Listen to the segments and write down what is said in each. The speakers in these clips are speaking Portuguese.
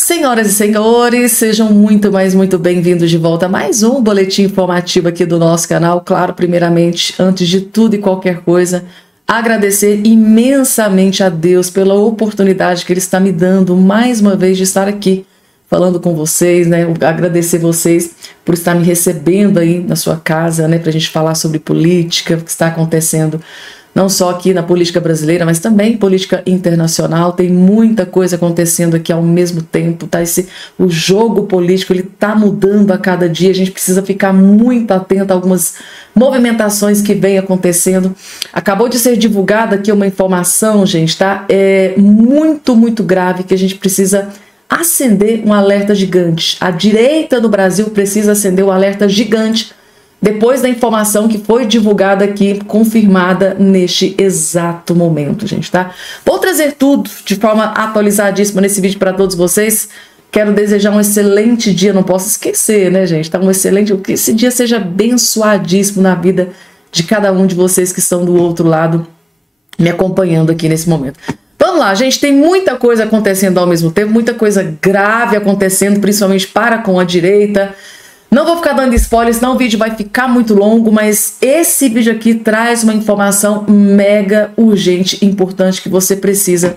Senhoras e senhores, sejam muito bem-vindos de volta a mais um boletim informativo aqui do nosso canal. Claro, primeiramente, antes de tudo e qualquer coisa, agradecer imensamente a Deus pela oportunidade que Ele está me dando mais uma vez de estar aqui falando com vocês, né? Agradecer vocês por estar me recebendo aí na sua casa, né? Para a gente falar sobre política, o que está acontecendo não só aqui na política brasileira, mas também política internacional. Tem muita coisa acontecendo aqui ao mesmo tempo, tá? O jogo político, ele tá mudando a cada dia, a gente precisa ficar muito atento a algumas movimentações que vem acontecendo. Acabou de ser divulgada aqui uma informação, gente, tá? É muito grave, que a gente precisa acender um alerta gigante. A direita do Brasil precisa acender um alerta gigante depois da informação que foi divulgada aqui, confirmada neste exato momento, gente, tá? Vou trazer tudo de forma atualizadíssima nesse vídeo para todos vocês. Quero desejar um excelente dia, não posso esquecer, né, gente? Tá? Que esse dia seja abençoadíssimo na vida de cada um de vocês que estão do outro lado, me acompanhando aqui nesse momento. Vamos lá, gente, tem muita coisa acontecendo ao mesmo tempo, muita coisa grave acontecendo, principalmente para com a direita. Não vou ficar dando spoiler, senão o vídeo vai ficar muito longo, mas esse vídeo aqui traz uma informação mega urgente, importante, que você precisa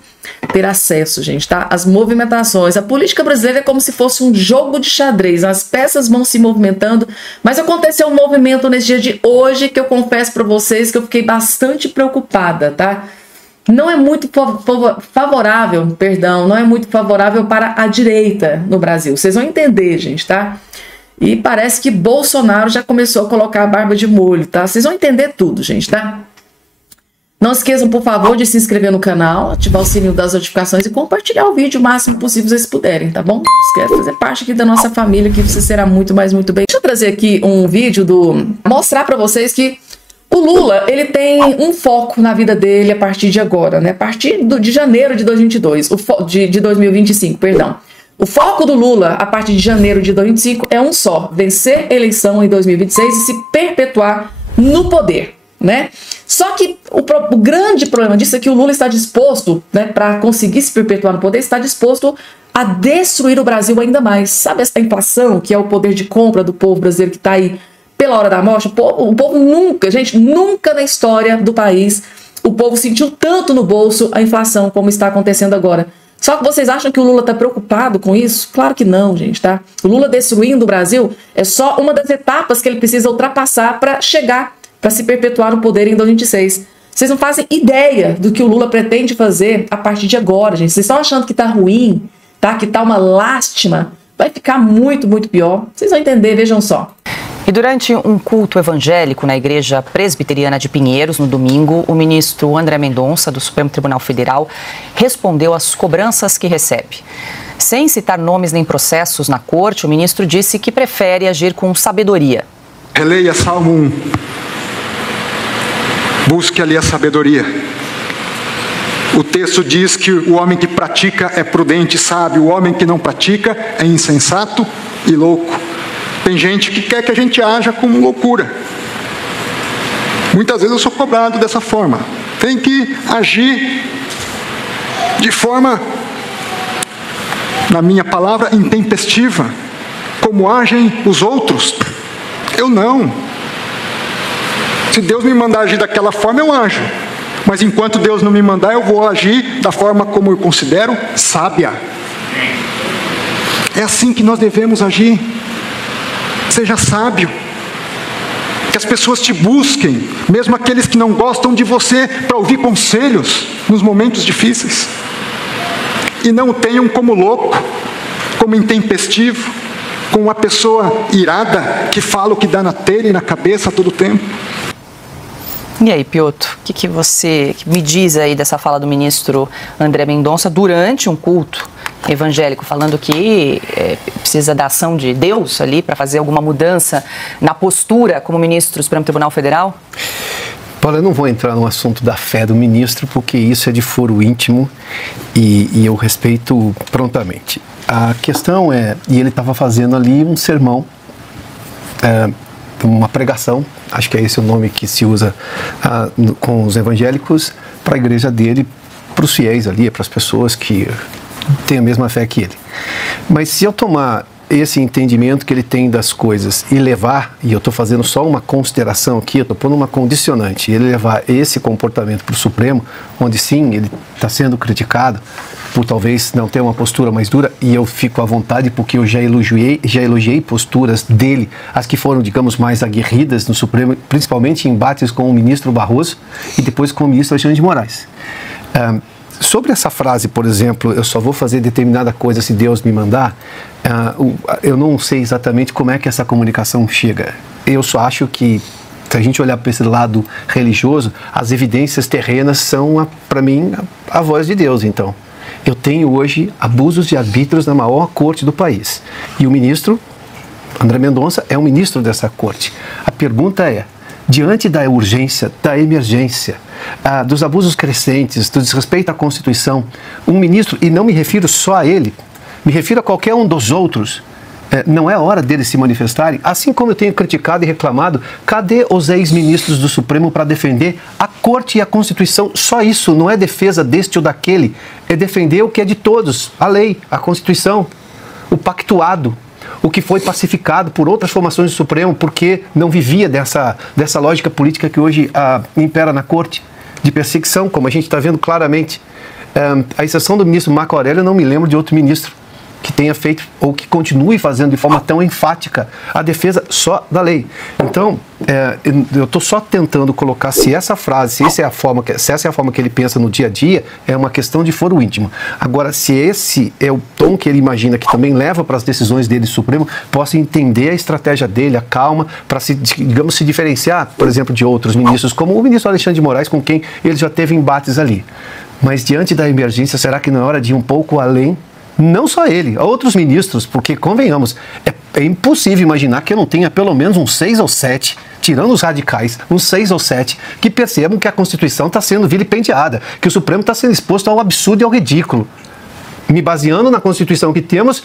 ter acesso, gente, tá? As movimentações, a política brasileira é como se fosse um jogo de xadrez, as peças vão se movimentando, mas aconteceu um movimento nesse dia de hoje que eu confesso para vocês que eu fiquei bastante preocupada, tá? Não é muito favorável, não é muito favorável para a direita no Brasil, vocês vão entender, gente, tá? E parece que Bolsonaro já começou a colocar a barba de molho, tá? Vocês vão entender tudo, gente, tá? Não esqueçam, por favor, de se inscrever no canal, ativar o sininho das notificações e compartilhar o vídeo o máximo possível, se vocês puderem, tá bom? Esquece de fazer parte aqui da nossa família, que você será muito bem. Deixa eu trazer aqui um vídeo mostrar pra vocês que o Lula, ele tem um foco na vida dele a partir de agora, né? A partir de janeiro de 2022, de 2025, perdão. O foco do Lula, a partir de janeiro de 2025, é um só: vencer a eleição em 2026 e se perpetuar no poder, né? Só que o grande problema disso é que o Lula está disposto, né, para conseguir se perpetuar no poder, está disposto a destruir o Brasil ainda mais. Sabe essa inflação, que é o poder de compra do povo brasileiro que está aí pela hora da morte? O povo nunca, gente, nunca na história do país o povo sentiu tanto no bolso a inflação como está acontecendo agora. Só que vocês acham que o Lula está preocupado com isso? Claro que não, gente, tá? O Lula destruindo o Brasil é só uma das etapas que ele precisa ultrapassar para chegar, para se perpetuar no poder em 2026. Vocês não fazem ideia do que o Lula pretende fazer a partir de agora, gente. Vocês estão achando que tá ruim, tá? Que tá uma lástima. Vai ficar muito pior. Vocês vão entender, vejam só. E durante um culto evangélico na Igreja Presbiteriana de Pinheiros, no domingo, o ministro André Mendonça, do Supremo Tribunal Federal, respondeu às cobranças que recebe. Sem citar nomes nem processos na corte, o ministro disse que prefere agir com sabedoria. Releia Salmo 1. Busque ali a sabedoria. O texto diz que o homem que pratica é prudente e sábio, o homem que não pratica é insensato e louco. Tem gente que quer que a gente haja como loucura. Muitas vezes eu sou cobrado dessa forma. Tem que agir de forma, na minha palavra, intempestiva, como agem os outros. Eu não. Se Deus me mandar agir daquela forma, eu ajo. Mas enquanto Deus não me mandar, eu vou agir da forma como eu considero sábia. É assim que nós devemos agir. Seja sábio, que as pessoas te busquem, mesmo aqueles que não gostam de você, para ouvir conselhos nos momentos difíceis. E não o tenham como louco, como intempestivo, como uma pessoa irada, que fala o que dá na telha e na cabeça a todo tempo. E aí, Piotr, o que você me diz aí dessa fala do ministro André Mendonça durante um culto evangélico, falando que precisa da ação de Deus ali para fazer alguma mudança na postura como ministro do Supremo Tribunal Federal? Olha, eu não vou entrar no assunto da fé do ministro, porque isso é de foro íntimo e eu respeito prontamente. A questão é, e ele estava fazendo ali um sermão, uma pregação, acho que é esse o nome que se usa com os evangélicos, para a igreja dele, para os fiéis ali, para as pessoas que tenho a mesma fé que ele. Mas se eu tomar esse entendimento que ele tem das coisas e levar, e eu estou fazendo só uma consideração aqui, eu estou pondo uma condicionante, ele levar esse comportamento para o Supremo, onde sim, ele está sendo criticado por talvez não ter uma postura mais dura, e eu fico à vontade porque eu já elogiei posturas dele, as que foram, digamos, mais aguerridas no Supremo, principalmente em embates com o ministro Barroso e depois com o ministro Alexandre de Moraes. Sobre essa frase, por exemplo, eu só vou fazer determinada coisa se Deus me mandar, eu não sei exatamente como é que essa comunicação chega. Eu só acho que, se a gente olhar para esse lado religioso, as evidências terrenas são, para mim, a voz de Deus, então. Eu tenho hoje abusos de arbítrios na maior corte do país. E o ministro, André Mendonça, é um ministro dessa corte. A pergunta é, diante da urgência, da emergência, dos abusos crescentes, do desrespeito à Constituição, um ministro, e não me refiro só a ele, me refiro a qualquer um dos outros, não é hora deles se manifestarem? Assim como eu tenho criticado e reclamado, cadê os ex-ministros do Supremo para defender a Corte e a Constituição? Só isso, não é defesa deste ou daquele, é defender o que é de todos, a lei, a Constituição, o pactuado, o que foi pacificado por outras formações do Supremo, porque não vivia dessa lógica política que hoje impera na Corte, de perseguição, como a gente está vendo claramente. A exceção do ministro Marco Aurélio, eu não me lembro de outro ministro que tenha feito ou que continue fazendo de forma tão enfática a defesa só da lei. Então, eu estou só tentando colocar se essa frase, se essa é a forma que ele pensa no dia a dia, é uma questão de foro íntimo. Agora, se esse é o tom que ele imagina que também leva para as decisões dele Supremo, posso entender a estratégia dele, a calma, para se diferenciar, por exemplo, de outros ministros, como o ministro Alexandre de Moraes, com quem ele já teve embates ali. Mas diante da emergência, será que não é hora de ir um pouco além? Não só ele, outros ministros, porque, convenhamos, é impossível imaginar que eu não tenha pelo menos uns 6 ou 7, tirando os radicais, uns 6 ou 7, que percebam que a Constituição está sendo vilipendiada, que o Supremo está sendo exposto ao absurdo e ao ridículo. Me baseando na Constituição que temos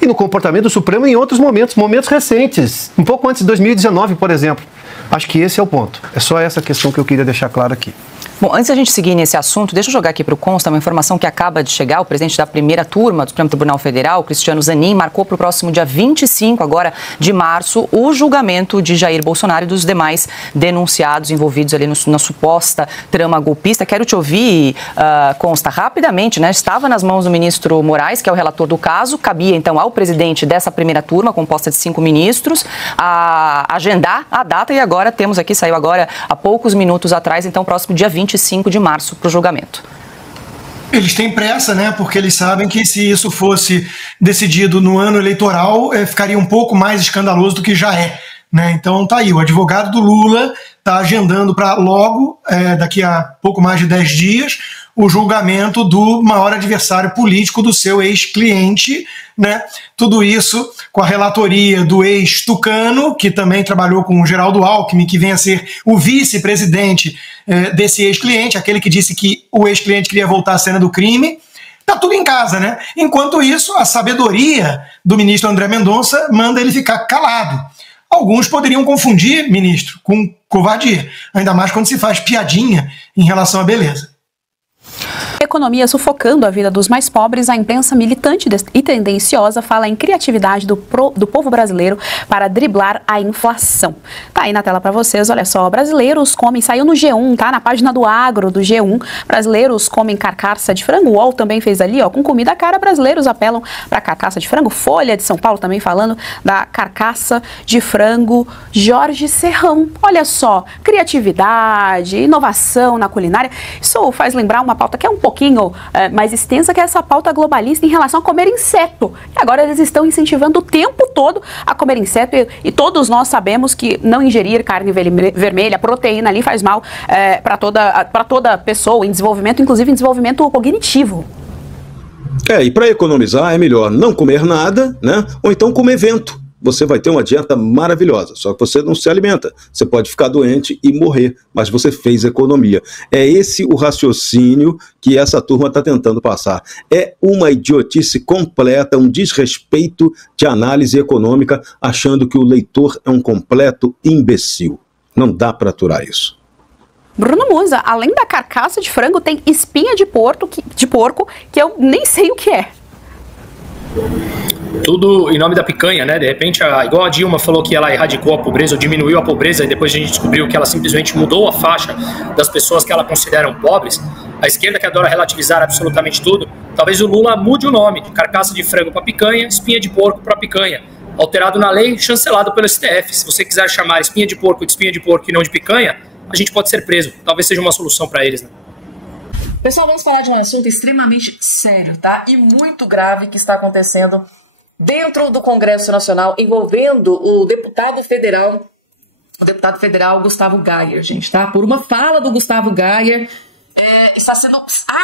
e no comportamento do Supremo em outros momentos recentes, um pouco antes de 2019, por exemplo. Acho que esse é o ponto. É só essa questão que eu queria deixar claro aqui. Bom, antes da gente seguir nesse assunto, deixa eu jogar aqui para o Consta uma informação que acaba de chegar. O presidente da primeira turma do Supremo Tribunal Federal, Cristiano Zanin, marcou para o próximo dia 25 agora de março o julgamento de Jair Bolsonaro e dos demais denunciados envolvidos ali na suposta trama golpista. Quero te ouvir, Consta, rapidamente, né? Estava nas mãos do ministro Moraes, que é o relator do caso, cabia então ao presidente dessa primeira turma, composta de 5 ministros, agendar a data e agora temos aqui, saiu agora há poucos minutos atrás, então próximo dia 25 de março para o julgamento. Eles têm pressa, né? Porque eles sabem que se isso fosse decidido no ano eleitoral, ficaria um pouco mais escandaloso do que já é, né? Então tá aí, o advogado do Lula está agendando para logo, daqui a pouco mais de 10 dias, o julgamento do maior adversário político do seu ex-cliente, né? Tudo isso com a relatoria do ex-Tucano, que também trabalhou com o Geraldo Alckmin, que vem a ser o vice-presidente desse ex-cliente, aquele que disse que o ex-cliente queria voltar à cena do crime. Tá tudo em casa, né? Enquanto isso, a sabedoria do ministro André Mendonça manda ele ficar calado. Alguns poderiam confundir, ministro, com covardia, ainda mais quando se faz piadinha em relação à beleza. Economia sufocando a vida dos mais pobres, a imprensa militante e tendenciosa fala em criatividade do povo brasileiro para driblar a inflação. Tá aí na tela para vocês, olha só, brasileiros comem, saiu no G1, tá? Na página do Agro, do G1, brasileiros comem carcaça de frango, o UOL também fez ali, ó, com comida cara, brasileiros apelam para carcaça de frango, Folha de São Paulo também falando da carcaça de frango, Jorge Serrão, olha só, criatividade, inovação na culinária, isso faz lembrar uma pauta que é um pouquinho mais extensa, que é essa pauta globalista em relação a comer inseto. E agora eles estão incentivando o tempo todo a comer inseto e todos nós sabemos que não ingerir carne vermelha, proteína ali faz mal para toda pessoa em desenvolvimento, inclusive em desenvolvimento cognitivo. E para economizar é melhor não comer nada, né? Ou então comer vento. Você vai ter uma dieta maravilhosa, só que você não se alimenta. Você pode ficar doente e morrer, mas você fez economia. É esse o raciocínio que essa turma está tentando passar. É uma idiotice completa, um desrespeito de análise econômica, achando que o leitor é um completo imbecil. Não dá para aturar isso. Bruno Musa, além da carcaça de frango, tem espinha de porco que eu nem sei o que é. Tudo em nome da picanha, né? De repente, igual a Dilma falou que ela erradicou a pobreza ou diminuiu a pobreza, e depois a gente descobriu que ela simplesmente mudou a faixa das pessoas que ela consideram pobres. A esquerda, que adora relativizar absolutamente tudo, talvez o Lula mude o nome de carcaça de frango para picanha, espinha de porco para picanha. Alterado na lei, chancelado pelo STF. Se você quiser chamar espinha de porco e não de picanha, a gente pode ser preso. Talvez seja uma solução para eles, né? Pessoal, vamos falar de um assunto extremamente sério, tá? E muito grave que está acontecendo dentro do Congresso Nacional, envolvendo o deputado federal Gustavo Gayer, gente, tá? Por uma fala do Gustavo Gayer, está sendo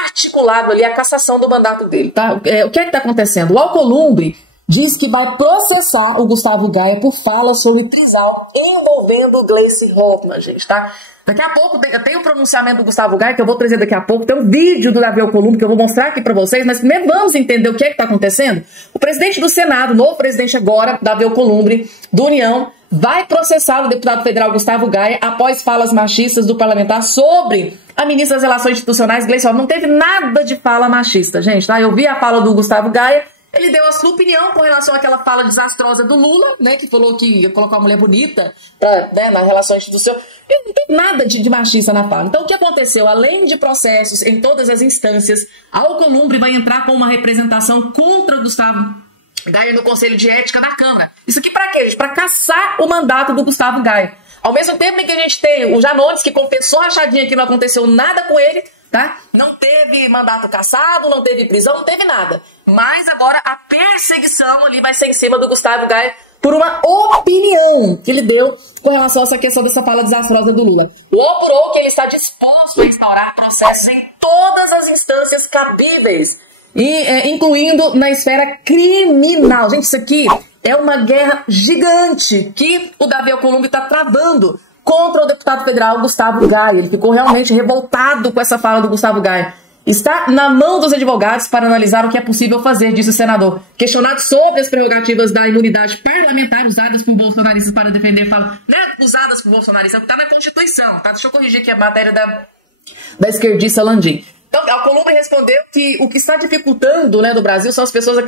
articulado ali a cassação do mandato dele, tá? O que é que está acontecendo? O Alcolumbre diz que vai processar o Gustavo Gayer por fala sobre trisal envolvendo o Gleice Hoffmann, gente, tá? Daqui a pouco tem o pronunciamento do Gustavo Gayer, que eu vou trazer daqui a pouco, tem um vídeo do Davi Alcolumbre que eu vou mostrar aqui para vocês, mas primeiro vamos entender o que é que está acontecendo. O presidente do Senado, novo presidente agora, Davi Alcolumbre, do União, vai processar o deputado federal Gustavo Gayer após falas machistas do parlamentar sobre a ministra das Relações Institucionais, Gleice Hoffmann. Não teve nada de fala machista, gente, tá? Eu vi a fala do Gustavo Gayer. Ele deu a sua opinião com relação àquela fala desastrosa do Lula, né, que falou que ia colocar uma mulher bonita na relação institucional. Não tem nada de machista na fala. Então, o que aconteceu? Além de processos em todas as instâncias, a Alcolumbre vai entrar com uma representação contra o Gustavo Gayer no Conselho de Ética da Câmara. Isso aqui para quê, gente? Para caçar o mandato do Gustavo Gayer. Ao mesmo tempo em que a gente tem o Janones, que confessou a rachadinha que não aconteceu nada com ele, tá? Não teve mandato cassado, não teve prisão, não teve nada. Mas agora a perseguição ali vai ser em cima do Gustavo Gayer por uma opinião que ele deu com relação a essa questão dessa fala desastrosa do Lula. O apurou que ele está disposto a instaurar processo em todas as instâncias cabíveis, incluindo na esfera criminal. Gente, isso aqui é uma guerra gigante que o Davi Alcolumbre está travando contra o deputado federal Gustavo Gayer. Ele ficou realmente revoltado com essa fala do Gustavo Gayer. Está na mão dos advogados para analisar o que é possível fazer, disse o senador. Questionado sobre as prerrogativas da imunidade parlamentar usadas por bolsonaristas para defender, fala, não é usadas por bolsonaristas, está na Constituição, tá? Deixa eu corrigir aqui a matéria da esquerdista Landim. Então, Alcolumbre respondeu que o que está dificultando, né, no Brasil são as pessoas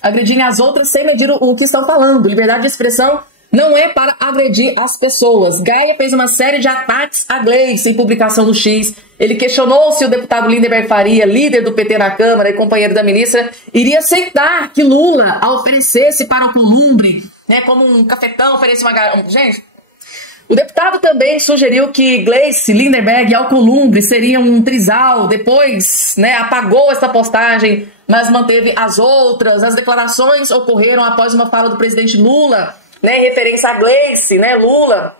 agredirem as outras sem medir o que estão falando. Liberdade de expressão não é para agredir as pessoas. Gayer fez uma série de ataques a Gleice em publicação no X. Ele questionou se o deputado Lindenberg Faria, líder do PT na Câmara e companheiro da ministra, iria aceitar que Lula oferecesse para o Alcolumbre, né, como um cafetão, oferecesse uma... Gente, o deputado também sugeriu que Gleice, Lindenberg e Alcolumbre seriam um trisal. Depois, né, apagou essa postagem, mas manteve as outras. As declarações ocorreram após uma fala do presidente Lula, né, em referência a Gleice, né, Lula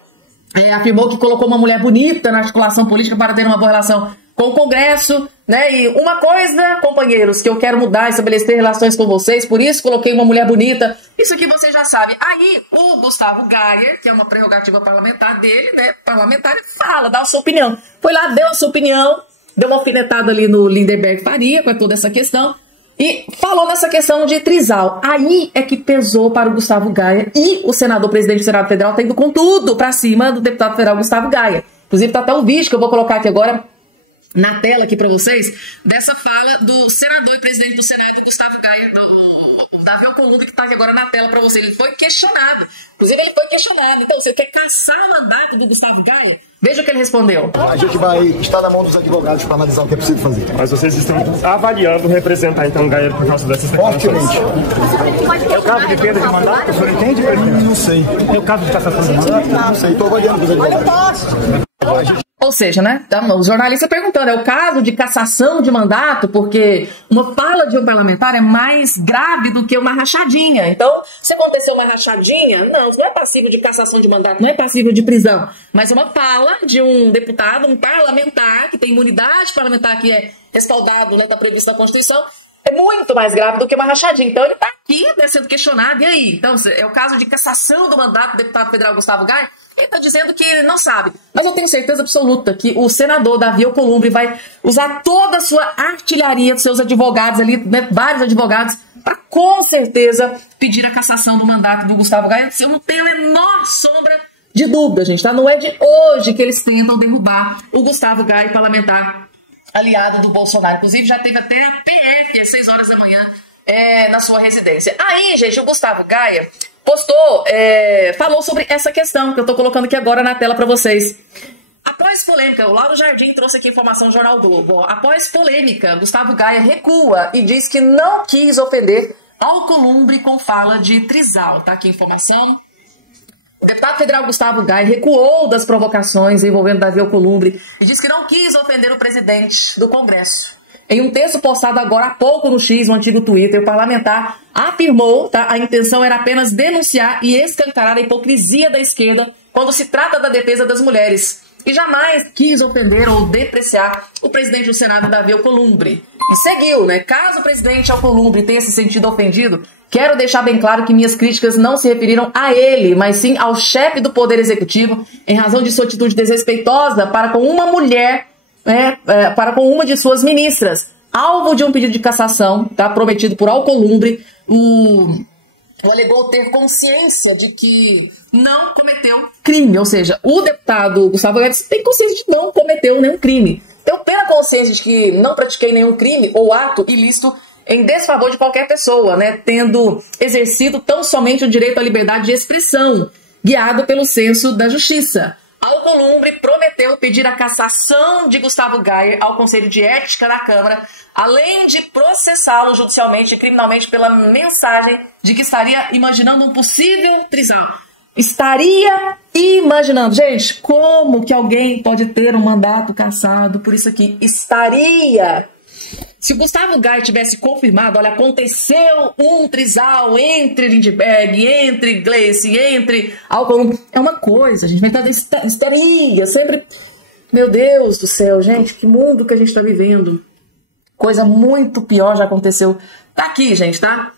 afirmou que colocou uma mulher bonita na articulação política para ter uma boa relação com o Congresso, né, e uma coisa, companheiros, que eu quero mudar, estabelecer relações com vocês, por isso coloquei uma mulher bonita, isso aqui vocês já sabem. Aí, o Gustavo Gayer, que é uma prerrogativa parlamentar dele, né, parlamentar, fala, dá a sua opinião. Foi lá, deu a sua opinião, deu uma alfinetada ali no Lindenberg Faria, com toda essa questão, e falou nessa questão de trisal. Aí é que pesou para o Gustavo Gayer, e o senador, presidente do Senado Federal, está indo com tudo para cima do deputado federal Gustavo Gayer. Inclusive, tá até um vídeo que eu vou colocar aqui agora na tela aqui para vocês, dessa fala do senador e presidente do Senado, Gustavo Gayer, o Davi Alcolumbre, que está aqui agora na tela para você. Ele foi questionado. Inclusive, ele foi questionado. Então, você quer caçar o mandato do Gustavo Gayer? Veja o que ele respondeu. A gente vai estar na mão dos advogados para analisar o que é possível fazer. Mas vocês estão avaliando representar, então, Gayer por causa dessas declarações? Fortemente. É o caso de perda de mandato? O senhor entende? Não sei. É o caso de cassação de mandato? Não sei. Estou avaliando com os advogados. Ou seja, né, os jornalistas perguntando, é o caso de cassação de mandato, porque uma fala de um parlamentar é mais grave do que uma rachadinha. Então, se aconteceu uma rachadinha, não é passível de cassação de mandato, não é passível de prisão. Mas uma fala de um deputado, um parlamentar, que tem imunidade parlamentar, que é respaldado, né, está previsto na Constituição, é muito mais grave do que uma rachadinha. Então, ele está aqui, né, sendo questionado, e aí? Então, é o caso de cassação do mandato do deputado federal Gustavo Gayer. Ele está dizendo que ele não sabe. Mas eu tenho certeza absoluta que o senador Davi Alcolumbre vai usar toda a sua artilharia dos seus advogados ali, né, vários advogados, para com certeza pedir a cassação do mandato do Gustavo Gayer. Eu não tenho a menor sombra de dúvida, gente, tá? Não é de hoje que eles tentam derrubar o Gustavo Gaye, parlamentar aliado do Bolsonaro. Inclusive, já teve até a PF às 6 horas da manhã na sua residência. Aí, gente, o Gustavo Gaye postou, falou sobre essa questão que eu tô colocando aqui agora na tela para vocês. Após polêmica, o Lauro Jardim trouxe aqui informação do Jornal Globo. Após polêmica, Gustavo Gaye recua e diz que não quis ofender Alcolumbre com fala de trisal. Tá aqui a informação. O deputado federal Gustavo Gaye recuou das provocações envolvendo Davi Alcolumbre e disse que não quis ofender o presidente do Congresso. Em um texto postado agora há pouco no X, no antigo Twitter, o parlamentar afirmou que a intenção era apenas denunciar e escancarar a hipocrisia da esquerda quando se trata da defesa das mulheres. E jamais quis ofender ou depreciar o presidente do Senado, Davi Alcolumbre. E seguiu, né? Caso o presidente Alcolumbre tenha se sentido ofendido, quero deixar bem claro que minhas críticas não se referiram a ele, mas sim ao chefe do Poder Executivo, em razão de sua atitude desrespeitosa para com uma mulher, para com uma de suas ministras, alvo de um pedido de cassação, tá? Prometido por Alcolumbre. Ele alegou ter consciência de que não cometeu crime, ou seja, o deputado Gustavo Gaye tem consciência de que não cometeu nenhum crime. Tenho plena consciência de que não pratiquei nenhum crime ou ato ilícito em desfavor de qualquer pessoa, né, tendo exercido tão somente o direito à liberdade de expressão, guiado pelo senso da justiça. Alcolumbre prometeu pedir a cassação de Gustavo Gaye ao Conselho de Ética da Câmara, além de processá-lo judicialmente e criminalmente pela mensagem de que estaria imaginando um possível trisal. Estaria imaginando. Gente, como que alguém pode ter um mandato cassado por isso aqui? Estaria. Se o Gustavo Gaye tivesse confirmado, olha, aconteceu um trisal entre Lindbergh, entre Gleice, entre Alcolumbre, é uma coisa, gente, vai estar histeria, sempre... Meu Deus do céu, gente, que mundo que a gente está vivendo. Coisa muito pior já aconteceu. Tá aqui, gente, tá?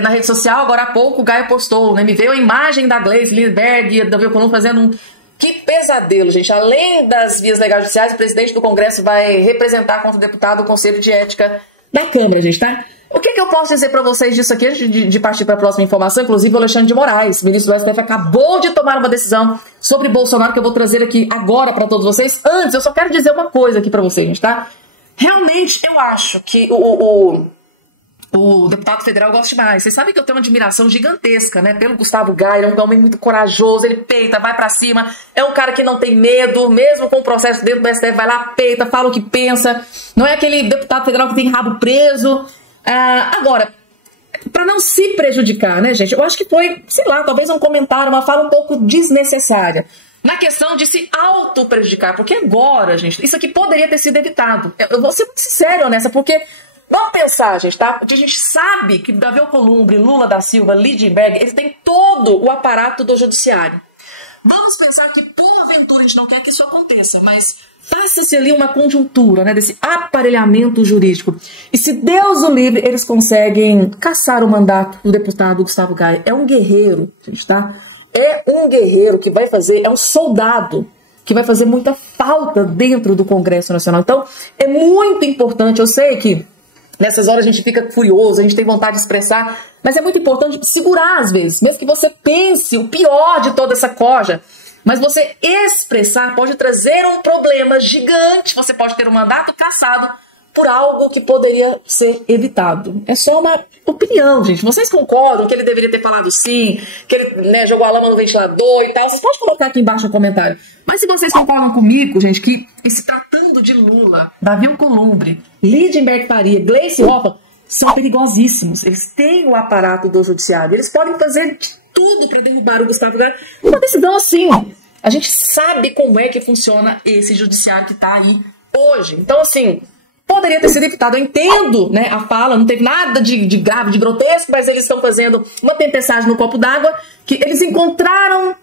Na rede social, agora há pouco, o Gaye postou, né? Me veio a imagem da Gleice, Lindbergh e Davi Alcolumbre fazendo um... Que pesadelo, gente. Além das vias legais judiciais, o presidente do Congresso vai representar contra o deputado o Conselho de Ética da Câmara, gente, tá? O que eu posso dizer para vocês disso aqui, antes de partir para a próxima informação? Inclusive, o Alexandre de Moraes, ministro do STF, acabou de tomar uma decisão sobre Bolsonaro, que eu vou trazer aqui agora para todos vocês. Antes, eu só quero dizer uma coisa aqui para vocês, gente, tá? Realmente, eu acho que o deputado federal gosta demais. Vocês sabem que eu tenho uma admiração gigantesca, né, pelo Gustavo Gaye. É um homem muito corajoso, ele peita, vai pra cima, é um cara que não tem medo, mesmo com o processo dentro do STF, vai lá, peita, fala o que pensa, não é aquele deputado federal que tem rabo preso. Agora, pra não se prejudicar, né, gente, eu acho que foi, sei lá, talvez um comentário, uma fala um pouco desnecessária, na questão de se auto-prejudicar, porque agora, gente, isso aqui poderia ter sido evitado. Eu vou ser muito sincero, honesta, porque... Vamos pensar, gente, tá? Porque a gente sabe que Davi Alcolumbre, Lula da Silva, Lindbergh, eles têm todo o aparato do judiciário. Vamos pensar que, porventura, a gente não quer que isso aconteça, mas faça-se ali uma conjuntura, né, desse aparelhamento jurídico. E se Deus o livre, eles conseguem caçar o mandato do deputado Gustavo Gaye. É um guerreiro, gente, tá? É um guerreiro que vai fazer, é um soldado que vai fazer muita falta dentro do Congresso Nacional. Então, é muito importante, eu sei que nessas horas a gente fica furioso, a gente tem vontade de expressar, mas é muito importante segurar às vezes, mesmo que você pense o pior de toda essa corja, mas você expressar pode trazer um problema gigante, você pode ter um mandato cassado por algo que poderia ser evitado. É só uma opinião, gente. Vocês concordam que ele deveria ter falado sim, que ele, né, jogou a lama no ventilador e tal? Vocês podem colocar aqui embaixo no comentário. Mas se vocês concordam comigo, gente, que se tratando de Lula, Davi Alcolumbre, Lindbergh Faria, Gleice Hoffmann, são perigosíssimos. Eles têm o aparato do judiciário. Eles podem fazer de tudo para derrubar o Gustavo Gaye. Uma decisão assim. A gente sabe como é que funciona esse judiciário que está aí hoje. Então, assim... Poderia ter sido evitado. Eu entendo, né, a fala, não teve nada de grave, de grotesco, mas eles estão fazendo uma tempestade no copo d'água, que eles encontraram,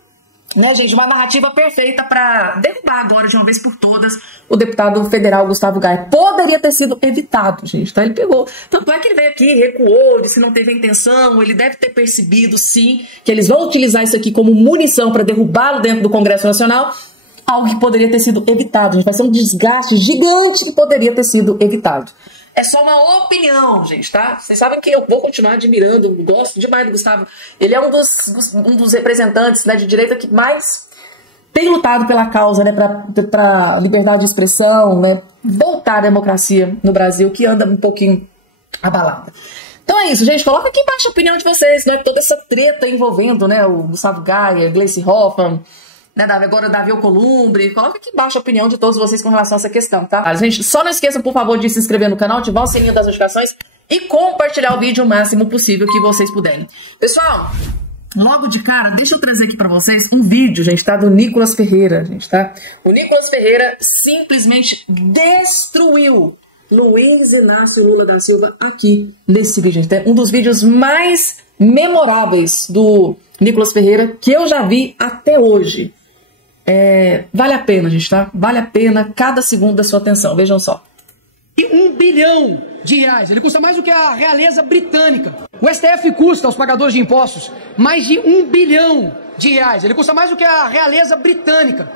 né, gente, uma narrativa perfeita para derrubar agora, de uma vez por todas, o deputado federal Gustavo Gaye. Poderia ter sido evitado, gente, tá? Ele pegou. Tanto é que ele veio aqui, recuou, disse que não teve a intenção, ele deve ter percebido, sim, que eles vão utilizar isso aqui como munição para derrubá-lo dentro do Congresso Nacional. Algo que poderia ter sido evitado. Vai ser um desgaste gigante que poderia ter sido evitado. É só uma opinião, gente, tá? Vocês sabem que eu vou continuar admirando, gosto demais do Gustavo. Ele é um dos representantes, né, de direita que mais tem lutado pela causa, né, para liberdade de expressão, né, voltar à democracia no Brasil, que anda um pouquinho abalada. Então é isso, gente. Coloca aqui embaixo a opinião de vocês, né? Toda essa treta envolvendo, né, o Gustavo Gaia, Gleice Hoffmann, né, agora o Davi Alcolumbre. Coloca aqui embaixo a opinião de todos vocês com relação a essa questão, tá? Gente, só não esqueçam, por favor, de se inscrever no canal, ativar o sininho das notificações e compartilhar o vídeo o máximo possível que vocês puderem. Pessoal, logo de cara, deixa eu trazer aqui pra vocês um vídeo, gente, tá? Do Nicolas Ferreira, gente, tá? O Nicolas Ferreira simplesmente destruiu Luiz Inácio Lula da Silva aqui nesse vídeo, gente. É um dos vídeos mais memoráveis do Nicolas Ferreira que eu já vi até hoje. Vale a pena, gente, tá? Vale a pena cada segundo da sua atenção. Vejam só. R$1 bilhão. Ele custa mais do que a realeza britânica. O STF custa aos pagadores de impostos mais de R$1 bilhão. Ele custa mais do que a realeza britânica.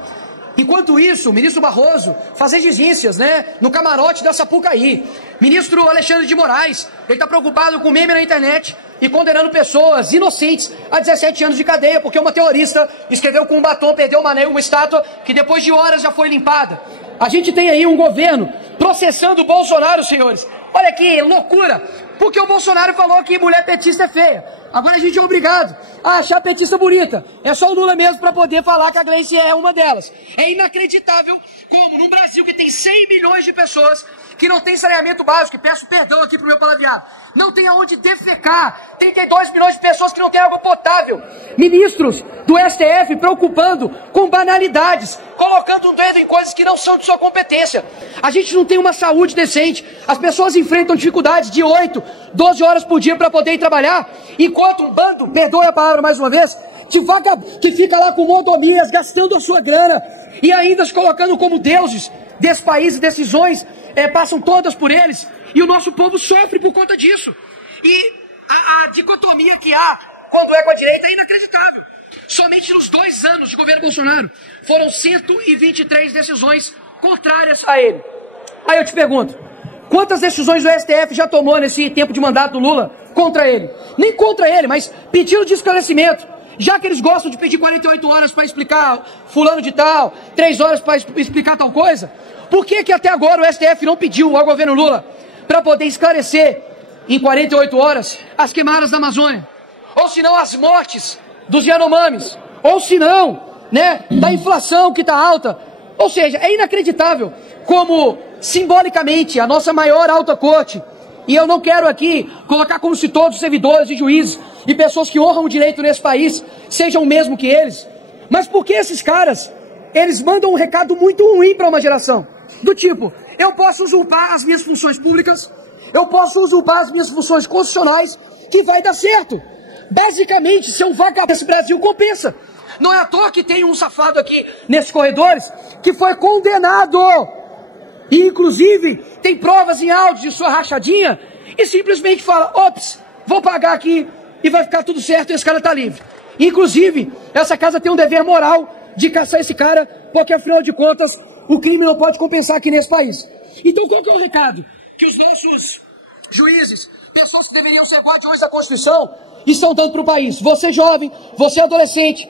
Enquanto isso, o ministro Barroso faz exigências, né, no camarote da Sapucaí. Ministro Alexandre de Moraes, ele está preocupado com meme na internet e condenando pessoas inocentes a 17 anos de cadeia, porque uma terrorista escreveu com um batom, perdeu uma estátua que depois de horas já foi limpada. A gente tem aí um governo processando o Bolsonaro, senhores. Olha que loucura, porque o Bolsonaro falou que mulher petista é feia. Agora a gente é obrigado a achar petista bonita. É só o Lula mesmo para poder falar que a Gleice é uma delas. É inacreditável como num Brasil que tem 100 milhões de pessoas que não tem saneamento básico, e peço perdão aqui pro meu palavreado, não tem aonde defecar, 32 milhões de pessoas que não têm água potável, ministros do STF preocupando com banalidades, colocando um dedo em coisas que não são de sua competência. A gente não tem uma saúde decente, as pessoas enfrentam dificuldades de 8, 12 horas por dia para poder ir trabalhar, enquanto um bando, perdoe a palavra mais uma vez, de vagabundo que fica lá com mordomias, gastando a sua grana e ainda se colocando como deuses desse país e decisões passam todas por eles, e o nosso povo sofre por conta disso. E a dicotomia que há quando é com a direita é inacreditável. Somente nos 2 anos de governo Bolsonaro foram 123 decisões contrárias a ele. Aí eu te pergunto, quantas decisões o STF já tomou nesse tempo de mandato do Lula contra ele? Nem contra ele, mas pedindo de esclarecimento. Já que eles gostam de pedir 48 horas para explicar fulano de tal, 3 horas para explicar tal coisa, por que até agora o STF não pediu ao governo Lula para poder esclarecer em 48 horas as queimadas da Amazônia? Ou se não, as mortes dos Yanomamis? Ou se não, né, da inflação que está alta? Ou seja, é inacreditável como simbolicamente a nossa maior alta corte, e eu não quero aqui colocar como se todos os servidores e juízes e pessoas que honram o direito nesse país sejam o mesmo que eles, mas porque esses caras, eles mandam um recado muito ruim para uma geração, do tipo, eu posso usurpar as minhas funções públicas, eu posso usurpar as minhas funções constitucionais, que vai dar certo. Basicamente, ser um vagabundo desse Brasil compensa. Não é à toa que tem um safado aqui nesses corredores que foi condenado, e inclusive tem provas em áudio de sua rachadinha, e simplesmente fala, ops, vou pagar aqui e vai ficar tudo certo e esse cara tá livre. Inclusive, essa casa tem um dever moral de caçar esse cara, porque afinal de contas, o crime não pode compensar aqui nesse país. Então qual que é o recado que os nossos juízes, pessoas que deveriam ser guardiões da Constituição, estão dando para o país? Você jovem, você adolescente,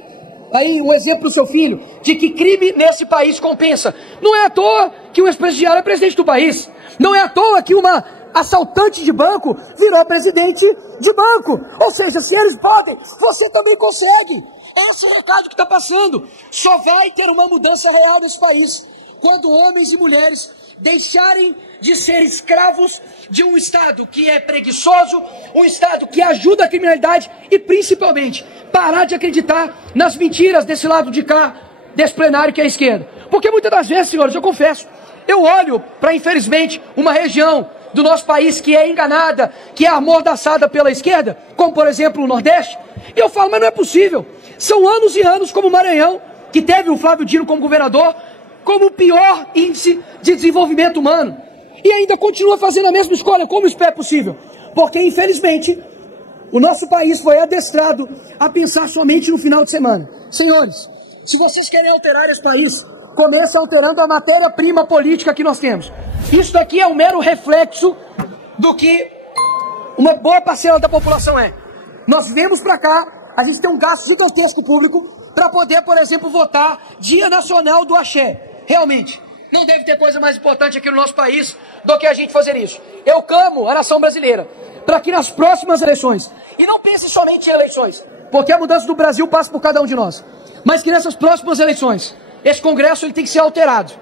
aí um exemplo do seu filho, de que crime nesse país compensa. Não é à toa que um ex-presidiário é presidente do país. Não é à toa que uma assaltante de banco virou presidente de banco. Ou seja, se eles podem, você também consegue. Esse é o recado que está passando. Só vai ter uma mudança real nesse país quando homens e mulheres deixarem de ser escravos de um Estado que é preguiçoso, um Estado que ajuda a criminalidade e, principalmente, parar de acreditar nas mentiras desse lado de cá, desse plenário que é a esquerda. Porque muitas das vezes, senhores, eu confesso, eu olho para, infelizmente, uma região do nosso país que é enganada, que é amordaçada pela esquerda, como, por exemplo, o Nordeste, e eu falo, mas não é possível. São anos e anos como o Maranhão, que teve o Flávio Dino como governador, como o pior índice de desenvolvimento humano. E ainda continua fazendo a mesma escolha. Como isso é possível? Porque, infelizmente, o nosso país foi adestrado a pensar somente no final de semana. Senhores, se vocês querem alterar esse país, comece alterando a matéria-prima política que nós temos. Isso daqui é um mero reflexo do que uma boa parcela da população é. Nós viemos para cá, a gente tem um gasto gigantesco público para poder, por exemplo, votar Dia Nacional do Axé. Realmente, não deve ter coisa mais importante aqui no nosso país do que a gente fazer isso. Eu clamo a nação brasileira para que nas próximas eleições, e não pense somente em eleições, porque a mudança do Brasil passa por cada um de nós, mas que nessas próximas eleições, esse Congresso ele tem que ser alterado.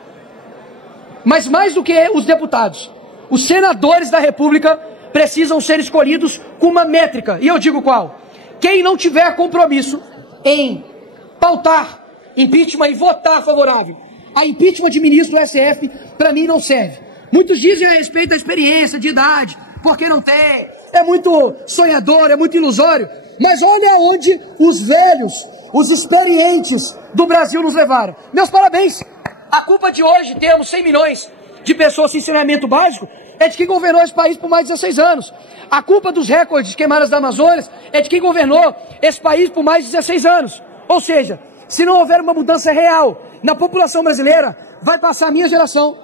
Mas mais do que os deputados, os senadores da República precisam ser escolhidos com uma métrica, e eu digo qual? Quem não tiver compromisso em pautar impeachment e votar favorável a impeachment de ministro do STF, para mim não serve. Muitos dizem a respeito da experiência, de idade, porque não tem, é muito sonhador, é muito ilusório, mas olha onde os velhos, os experientes do Brasil nos levaram. Meus parabéns! A culpa de hoje termos 100 milhões de pessoas sem saneamento básico é de quem governou esse país por mais de 16 anos. A culpa dos recordes de queimadas da Amazônia é de quem governou esse país por mais de 16 anos. Ou seja, se não houver uma mudança real na população brasileira, vai passar a minha geração,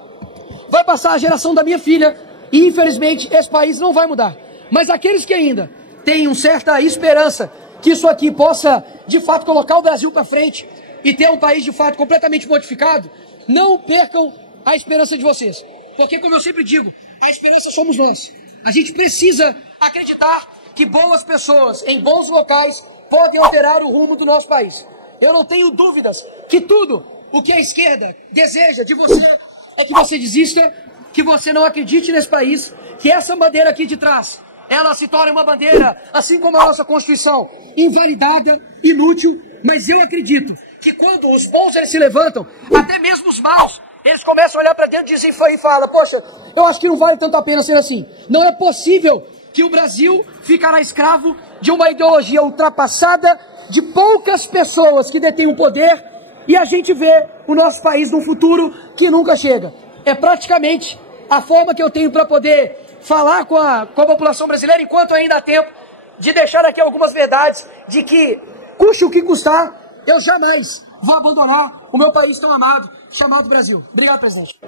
vai passar a geração da minha filha, e infelizmente esse país não vai mudar. Mas aqueles que ainda têm uma certa esperança que isso aqui possa, de fato, colocar o Brasil para frente e ter um país, de fato, completamente modificado, não percam a esperança de vocês. Porque, como eu sempre digo, a esperança somos nós. A gente precisa acreditar que boas pessoas em bons locais podem alterar o rumo do nosso país. Eu não tenho dúvidas que tudo o que a esquerda deseja de você é que você desista, que você não acredite nesse país, que essa bandeira aqui de trás, ela se torne uma bandeira, assim como a nossa Constituição, invalidada, inútil, mas eu acredito que quando os bons eles se levantam, até mesmo os maus, eles começam a olhar para dentro e falam, poxa, eu acho que não vale tanto a pena ser assim. Não é possível que o Brasil ficará escravo de uma ideologia ultrapassada, de poucas pessoas que detêm o poder, e a gente vê o nosso país num futuro que nunca chega. É praticamente a forma que eu tenho para poder falar com a população brasileira, enquanto ainda há tempo, de deixar aqui algumas verdades, de que, custe o que custar, eu jamais vou abandonar o meu país tão amado, chamado Brasil. Obrigado, presidente.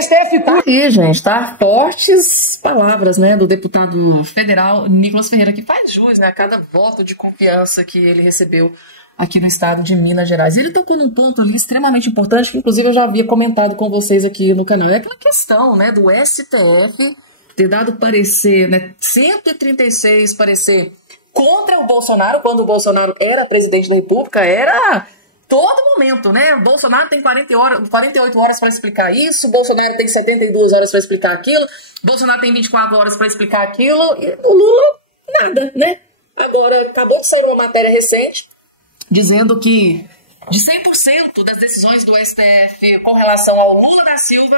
STF tá aí, gente, tá? Fortes palavras, né, do deputado federal Nicolas Ferreira, que faz jus, né, a cada voto de confiança que ele recebeu aqui no estado de Minas Gerais. Ele tocou num ponto ali extremamente importante, que inclusive eu já havia comentado com vocês aqui no canal. É aquela questão, né, do STF ter dado parecer, né, 136 parecer contra o Bolsonaro, quando o Bolsonaro era presidente da República, era todo momento, né? O Bolsonaro tem 48 horas para explicar isso, o Bolsonaro tem 72 horas para explicar aquilo, o Bolsonaro tem 24 horas para explicar aquilo, e o Lula, nada, né? Agora, acabou de sair uma matéria recente dizendo que de 100% das decisões do STF com relação ao Lula da Silva,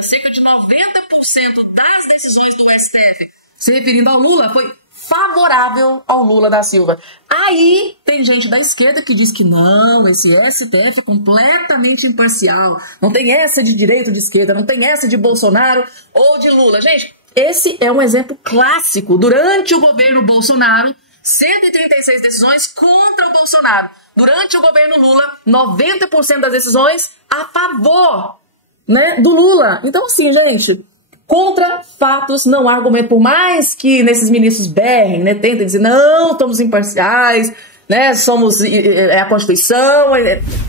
cerca de 90% das decisões do STF se referindo ao Lula foi favorável ao Lula da Silva. Aí tem gente da esquerda que diz que não, esse STF é completamente imparcial, não tem essa de direita ou de esquerda, não tem essa de Bolsonaro ou de Lula. Gente, esse é um exemplo clássico. Durante o governo Bolsonaro, 136 decisões contra o Bolsonaro. Durante o governo Lula, 90% das decisões a favor, né, do Lula. Então, assim, gente, contra fatos não há argumento. Por mais que nesses ministros berrem, né, tentem dizer, não, estamos imparciais, né, somos a Constituição.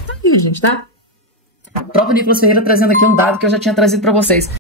Tá aí, gente, tá? O próprio Nicolas Ferreira trazendo aqui um dado que eu já tinha trazido para vocês.